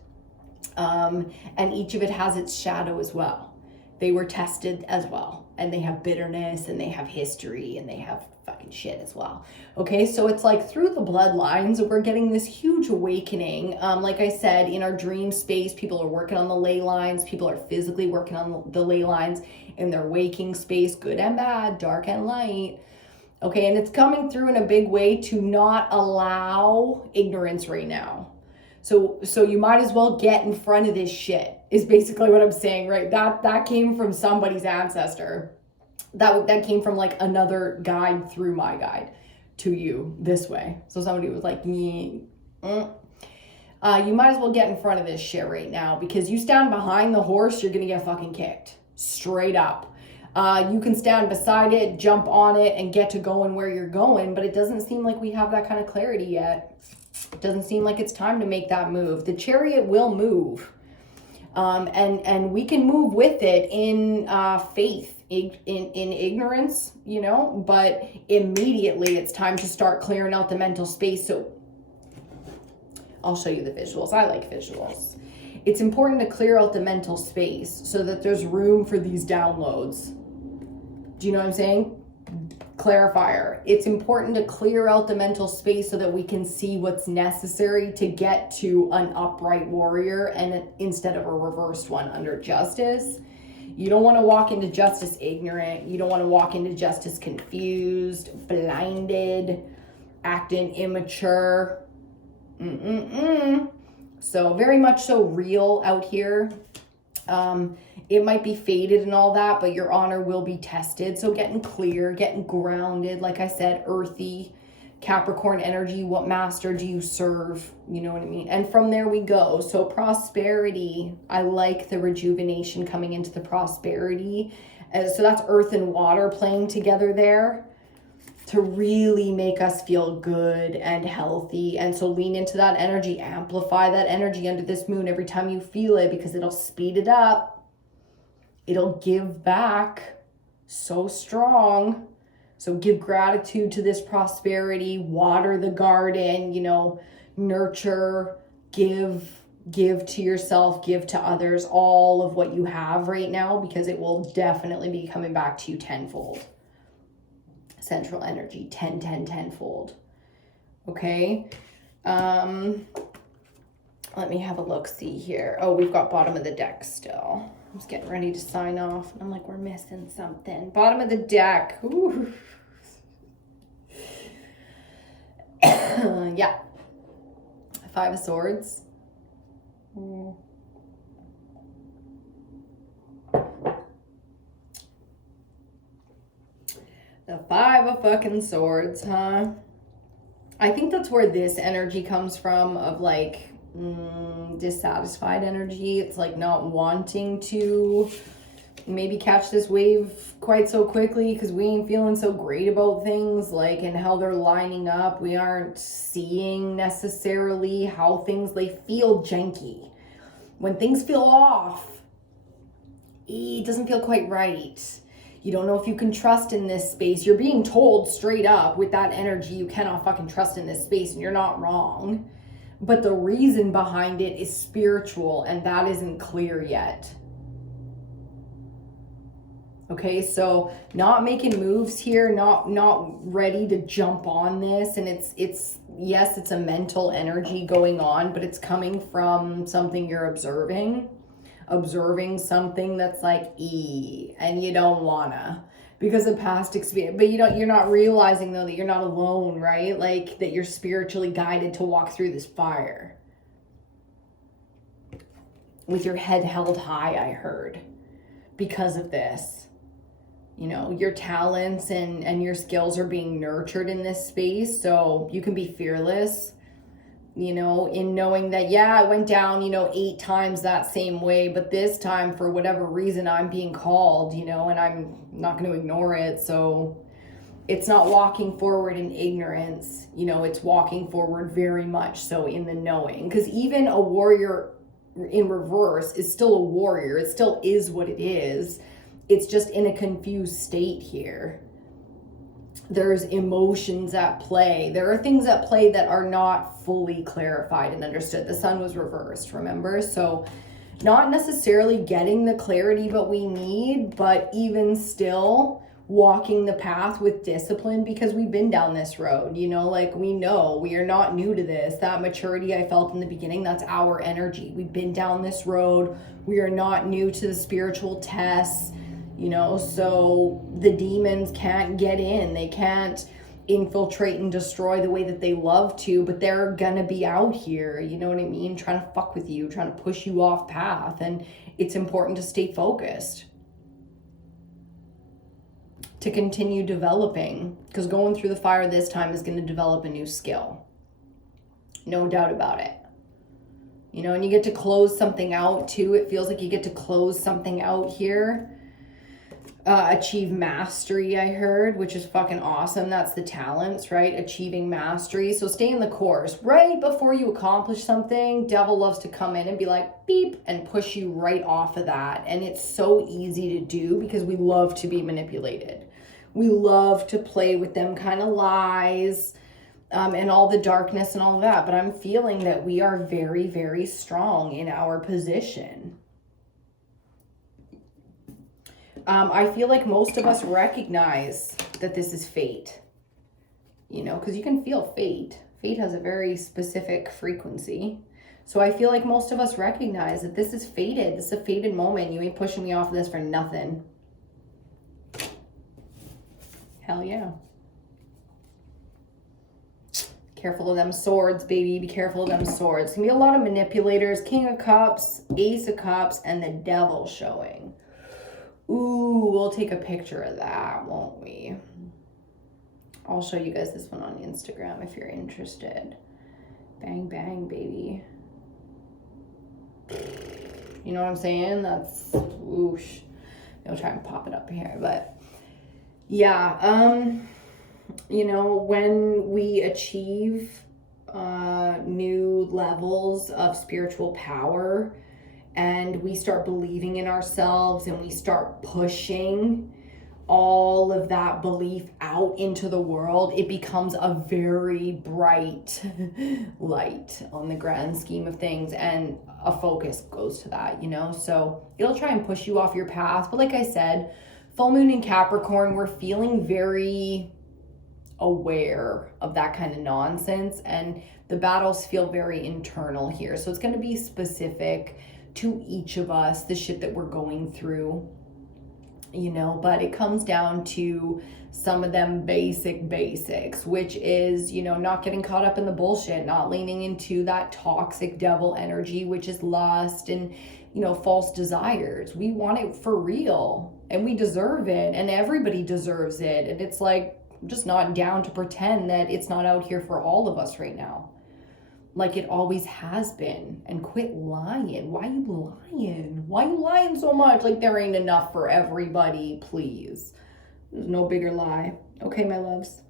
and each of it has its shadow as well. They were tested as well, and they have bitterness, and they have history, and they have fucking shit as well. Okay, so it's like through the bloodlines, we're getting this huge awakening. Like I said, in our dream space, people are working on the ley lines. People are physically working on the ley lines in their waking space, good and bad, dark and light. Okay, and it's coming through in a big way to not allow ignorance right now. So you might as well get in front of this shit, is basically what I'm saying, right? That came from somebody's ancestor. That came from like another guide through my guide to you this way. So somebody was like, you might as well get in front of this shit right now, because you stand behind the horse, you're gonna get fucking kicked straight up. You can stand beside it, jump on it, and get to going where you're going, but it doesn't seem like we have that kind of clarity yet. It doesn't seem like it's time to make that move. The chariot will move, and we can move with it in faith, in ignorance, you know, but immediately it's time to start clearing out the mental space. So I'll show you the visuals. I like visuals. It's important to clear out the mental space so that there's room for these downloads. Do you know what I'm saying? Clarifier. It's important to clear out the mental space so that we can see what's necessary to get to an upright warrior, and instead of a reversed one under justice. You don't want to walk into justice ignorant. You don't want to walk into justice confused, blinded, acting immature. So very much so real out here. It might be faded and all that, but your honor will be tested. So getting clear, getting grounded, like I said, earthy, Capricorn energy, what master do you serve? You know what I mean? And from there we go. So prosperity, I like the rejuvenation coming into the prosperity. So that's earth and water playing together there to really make us feel good and healthy. And so lean into that energy, amplify that energy under this moon every time you feel it, because it'll speed it up. It'll give back so strong. So give gratitude to this prosperity, water the garden, you know, nurture, give to yourself, give to others all of what you have right now, because it will definitely be coming back to you tenfold. Central energy, 10-fold. Okay. Let me have a look, see here. Oh, we've got bottom of the deck still. I was getting ready to sign off, and I'm like, we're missing something. Bottom of the deck. Ooh. Yeah. 5 of Swords. The 5 of fucking Swords, huh? I think that's where this energy comes from, of like dissatisfied energy. It's like not wanting to maybe catch this wave quite so quickly because we ain't feeling so great about things, like, and how they're lining up. We aren't seeing necessarily how things, they feel janky. When things feel off, it doesn't feel quite right. You don't know if you can trust in this space. You're being told straight up with that energy, you cannot fucking trust in this space, and you're not wrong. But the reason behind it is spiritual, and that isn't clear yet. Okay, so not making moves here, not ready to jump on this. And it's yes, it's a mental energy going on, but it's coming from something you're observing something that's like and you don't wanna, because of past experience. But you're not realizing though that you're not alone, right? Like that you're spiritually guided to walk through this fire with your head held high, I heard, because of this. You know, your talents and your skills are being nurtured in this space, so you can be fearless, you know, in knowing that, yeah, I went down, 8 times that same way, but this time, for whatever reason, I'm being called, and I'm not going to ignore it. So it's not walking forward in ignorance, it's walking forward very much so in the knowing, because even a warrior in reverse is still a warrior. It still is what it is. It's just in a confused state here. There's emotions at play. There are things at play that are not fully clarified and understood. The sun was reversed, remember? So not necessarily getting the clarity that we need, but even still walking the path with discipline, because we've been down this road, like we know we are not new to this. That maturity I felt in the beginning, that's our energy. We've been down this road. We are not new to the spiritual tests. So the demons can't get in. They can't infiltrate and destroy the way that they love to, but they're gonna be out here, you know what I mean? Trying to fuck with you, trying to push you off path. And it's important to stay focused, to continue developing, because going through the fire this time is going to develop a new skill. No doubt about it. And you get to close something out too. It feels like you get to close something out here. Achieve mastery, I heard, which is fucking awesome. That's the talents, right? Achieving mastery. So stay in the course. Right before you accomplish something, devil loves to come in and be like, beep, and push you right off of that. And it's so easy to do because we love to be manipulated. We love to play with them kind of lies and all the darkness and all of that. But I'm feeling that we are very, very strong in our position. I feel like most of us recognize that this is fate, because you can feel fate. Fate has a very specific frequency. So I feel like most of us recognize that this is fated. This is a fated moment. You ain't pushing me off of this for nothing. Hell yeah. Careful of them swords, baby. Be careful of them swords. Can be a lot of manipulators. King of Cups, Ace of Cups, and the Devil showing. Ooh, we'll take a picture of that, won't we? I'll show you guys this one on Instagram if you're interested. Bang, bang, baby. You know what I'm saying? That's whoosh. I'll try and pop it up here, but yeah, you know, when we achieve new levels of spiritual power and we start believing in ourselves and we start pushing all of that belief out into the world, it becomes a very bright light on the grand scheme of things, and a focus goes to that, you know? So it'll try and push you off your path. But like I said, full moon in Capricorn, we're feeling very aware of that kind of nonsense, and the battles feel very internal here. So it's going to be specific to each of us, the shit that we're going through, you know, but it comes down to some of them basics, which is, you know, not getting caught up in the bullshit, not leaning into that toxic devil energy, which is lust and, you know, false desires. We want it for real and we deserve it, and everybody deserves it. And it's like, I'm just not down to pretend that it's not out here for all of us right now, like it always has been. And quit lying. Why you lying? Why you lying so much? Like there ain't enough for everybody, please. There's no bigger lie. Okay, my loves.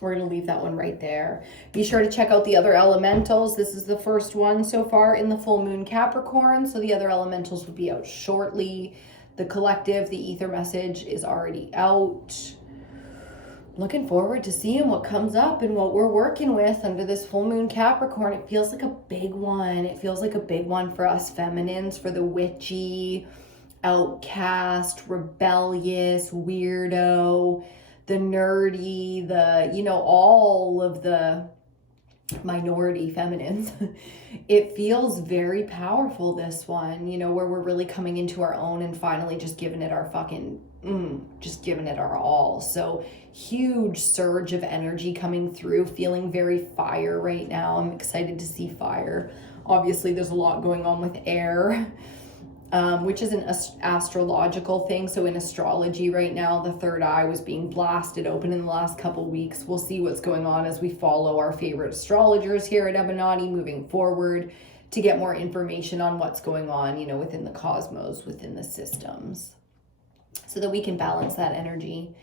We're going to leave that one right there. Be sure to check out the other elementals. This is the first one so far in the full moon Capricorn. So the other elementals will be out shortly. The collective, the ether message is already out. Looking forward to seeing what comes up and what we're working with under this full moon Capricorn. It feels like a big one. It feels like a big one for us feminines, for the witchy, outcast, rebellious, weirdo, the nerdy, the, you know, all of the minority feminines. It feels very powerful, this one, you know, where we're really coming into our own and finally just giving it our fucking just giving it our all. So huge surge of energy coming through, feeling very fire right now. I'm excited to see fire. Obviously there's a lot going on with air, which is an astrological thing. So in astrology right now, the third eye was being blasted open in the last couple weeks. We'll see what's going on as we follow our favorite astrologers here at Ebonati moving forward to get more information on what's going on, you know, within the cosmos, within the systems, so that we can balance that energy.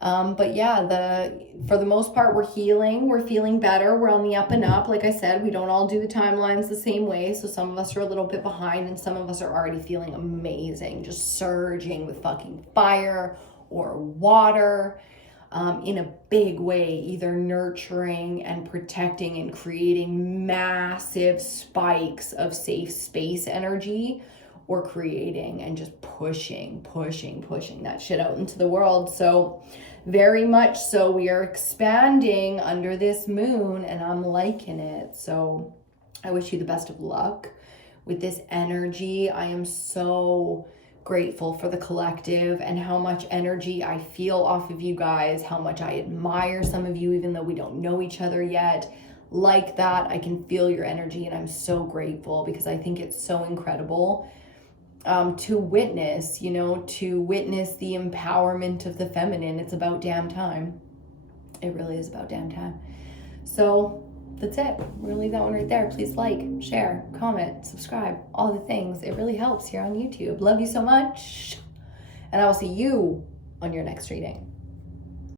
But yeah, for the most part, we're healing. We're feeling better. We're on the up and up. Like I said, we don't all do the timelines the same way. So some of us are a little bit behind and some of us are already feeling amazing, just surging with fucking fire or water in a big way, either nurturing and protecting and creating massive spikes of safe space energy, or creating and just pushing that shit out into the world. So very much so we are expanding under this moon, and I'm liking it. So I wish you the best of luck with this energy. I am so grateful for the collective and how much energy I feel off of you guys, how much I admire some of you, even though we don't know each other yet. Like that, I can feel your energy, and I'm so grateful because I think it's so incredible to witness, you know, to witness the empowerment of the feminine. It's about damn time. It really is about damn time. So that's it. We're gonna leave that one right there. Please like, share, comment, subscribe, all the things. It really helps here on YouTube. Love you so much. And I will see you on your next reading.